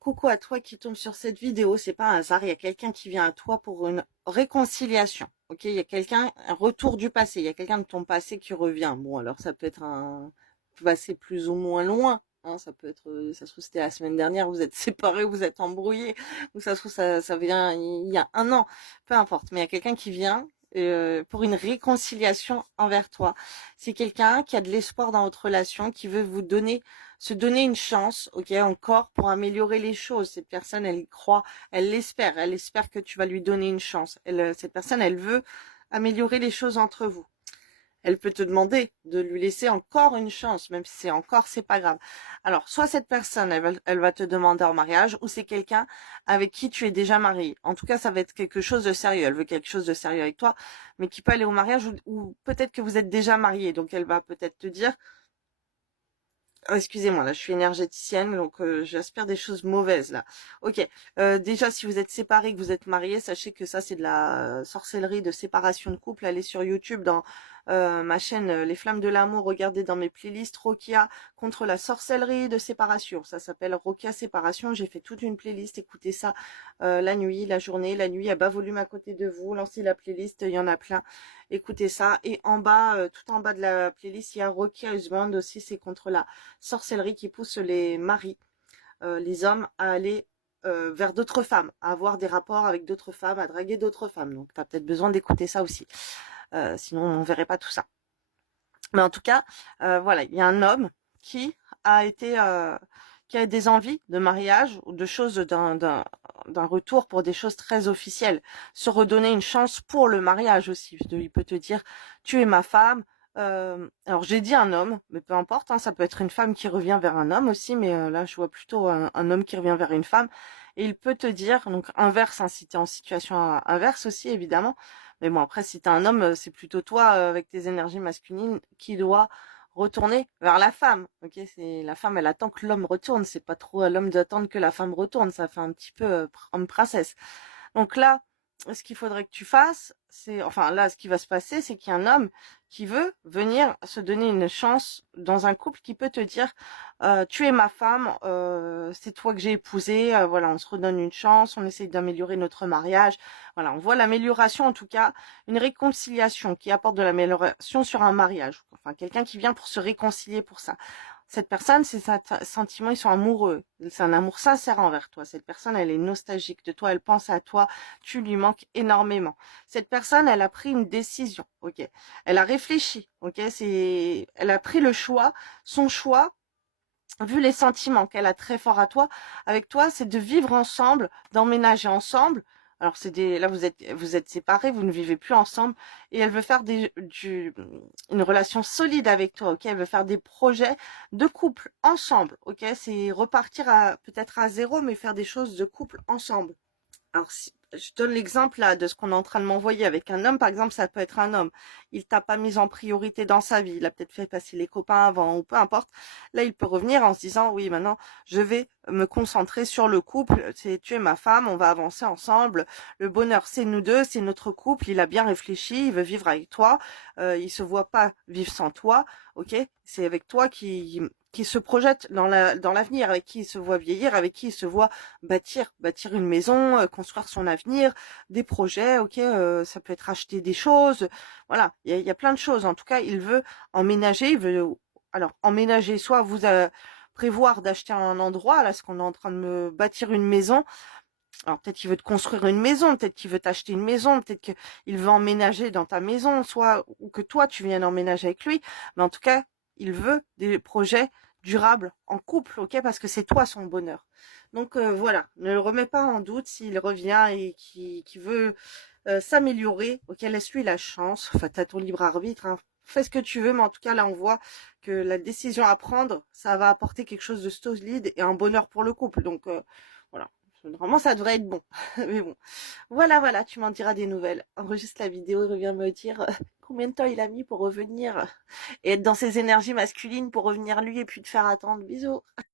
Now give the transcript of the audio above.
Coucou à toi qui tombe sur cette vidéo, c'est pas un hasard, il y a quelqu'un qui vient à toi pour une réconciliation. Ok, il y a quelqu'un, un retour du passé, il y a quelqu'un de ton passé qui revient. Bon, alors ça peut être un passé plus ou moins loin, hein, ça peut être, ça se trouve c'était la semaine dernière, vous êtes séparés, vous êtes embrouillés, ou ça se trouve ça vient il y a un an, peu importe, mais il y a quelqu'un qui vient pour une réconciliation envers toi. C'est quelqu'un qui a de l'espoir dans votre relation, qui veut vous donner se donner une chance, ok, encore pour améliorer les choses. Cette personne, elle y croit, elle espère que tu vas lui donner une chance. Cette personne, elle veut améliorer les choses entre vous. Elle peut te demander de lui laisser encore une chance, même si c'est encore, c'est pas grave. Alors, soit cette personne, elle va te demander en mariage, ou c'est quelqu'un avec qui tu es déjà marié. En tout cas, ça va être quelque chose de sérieux. Elle veut quelque chose de sérieux avec toi, mais qui peut aller au mariage, ou peut-être que vous êtes déjà marié. Donc, elle va peut-être te dire, oh, excusez-moi, là, je suis énergéticienne, donc j'aspire des choses mauvaises, là. Ok, déjà, si vous êtes séparés, que vous êtes mariés, sachez que ça, c'est de la sorcellerie de séparation de couple. Allez sur YouTube, dans ma chaîne Les Flammes de l'amour, regardez dans mes playlists Rokia contre la sorcellerie de séparation. Ça s'appelle Rokia Séparation. J'ai fait toute une playlist, écoutez ça la nuit, la journée, la nuit, à bas volume à côté de vous, lancez la playlist, il y en a plein. Écoutez ça. Et en bas, tout en bas de la playlist, il y a Rokia Husband aussi, c'est contre la sorcellerie qui pousse les maris, les hommes à aller vers d'autres femmes, à avoir des rapports avec d'autres femmes, à draguer d'autres femmes. Donc, tu as peut-être besoin d'écouter ça aussi. Sinon, on ne verrait pas tout ça. Mais en tout cas, voilà, il y a un homme qui a été, qui a des envies de mariage ou de choses d'un retour pour des choses très officielles. Se redonner une chance pour le mariage aussi. Il peut te dire, tu es ma femme. Alors j'ai dit un homme, mais peu importe, hein, ça peut être une femme qui revient vers un homme aussi, mais là je vois plutôt un homme qui revient vers une femme. Et il peut te dire, donc inverse, hein, si tu es en situation inverse aussi évidemment, mais bon, après, si t'es un homme, c'est plutôt toi, avec tes énergies masculines, qui doit retourner vers la femme. Ok, c'est la femme, elle attend que l'homme retourne. C'est pas trop à l'homme d'attendre que la femme retourne. Ça fait un petit peu homme princesse. Donc là, ce qu'il faudrait que tu fasses, c'est, enfin là, ce qui va se passer, c'est qu'il y a un homme qui veut venir se donner une chance dans un couple qui peut te dire, tu es ma femme, c'est toi que j'ai épousé, voilà, on se redonne une chance, on essaye d'améliorer notre mariage, voilà, on voit l'amélioration en tout cas, une réconciliation qui apporte de l'amélioration sur un mariage, enfin quelqu'un qui vient pour se réconcilier pour ça. Cette personne, ses sentiments, ils sont amoureux. C'est un amour sincère envers toi. Cette personne, elle est nostalgique de toi, elle pense à toi, tu lui manques énormément. Cette personne, elle a pris une décision, ok. Elle a réfléchi, ok. Elle a pris le choix. Son choix, vu les sentiments qu'elle a très fort à toi, avec toi, c'est de vivre ensemble, d'emménager ensemble. Alors là vous êtes séparés, vous ne vivez plus ensemble, et elle veut faire une relation solide avec toi, ok. Elle veut faire des projets de couple ensemble, ok. C'est repartir peut-être à zéro, mais faire des choses de couple ensemble. Alors, si, je donne l'exemple là de ce qu'on est en train de m'envoyer avec un homme, par exemple, ça peut être un homme. Il t'a pas mis en priorité dans sa vie. Il a peut-être fait passer les copains avant ou peu importe. Là, il peut revenir en se disant, oui, maintenant, je vais me concentrer sur le couple. Tu es ma femme, on va avancer ensemble. Le bonheur, c'est nous deux, c'est notre couple. Il a bien réfléchi, il veut vivre avec toi. Il se voit pas vivre sans toi, ok? C'est avec toi qui se projette dans l'avenir, avec qui il se voit vieillir, avec qui il se voit bâtir une maison, construire son avenir, des projets, ok, ça peut être acheter des choses, voilà, il y a plein de choses. En tout cas, il veut emménager, il veut, alors emménager, soit vous prévoir d'acheter un endroit, là, ce qu'on est en train de me bâtir une maison. Alors peut-être qu'il veut te construire une maison, peut-être qu'il veut t'acheter une maison, peut-être qu'il veut emménager dans ta maison, soit ou que toi tu viennes emménager avec lui, mais en tout cas, il veut des projets durables en couple, ok, parce que c'est toi son bonheur. Donc voilà, ne le remets pas en doute s'il revient et qui veut s'améliorer, ok, laisse-lui la chance, enfin t'as ton libre arbitre, hein. Fais ce que tu veux, mais en tout cas là on voit que la décision à prendre, ça va apporter quelque chose de solide et un bonheur pour le couple. Donc voilà. Normalement, ça devrait être bon. Mais bon. Voilà, voilà, tu m'en diras des nouvelles. Enregistre la vidéo et reviens me dire combien de temps il a mis pour revenir et être dans ses énergies masculines pour revenir lui et puis te faire attendre. Bisous.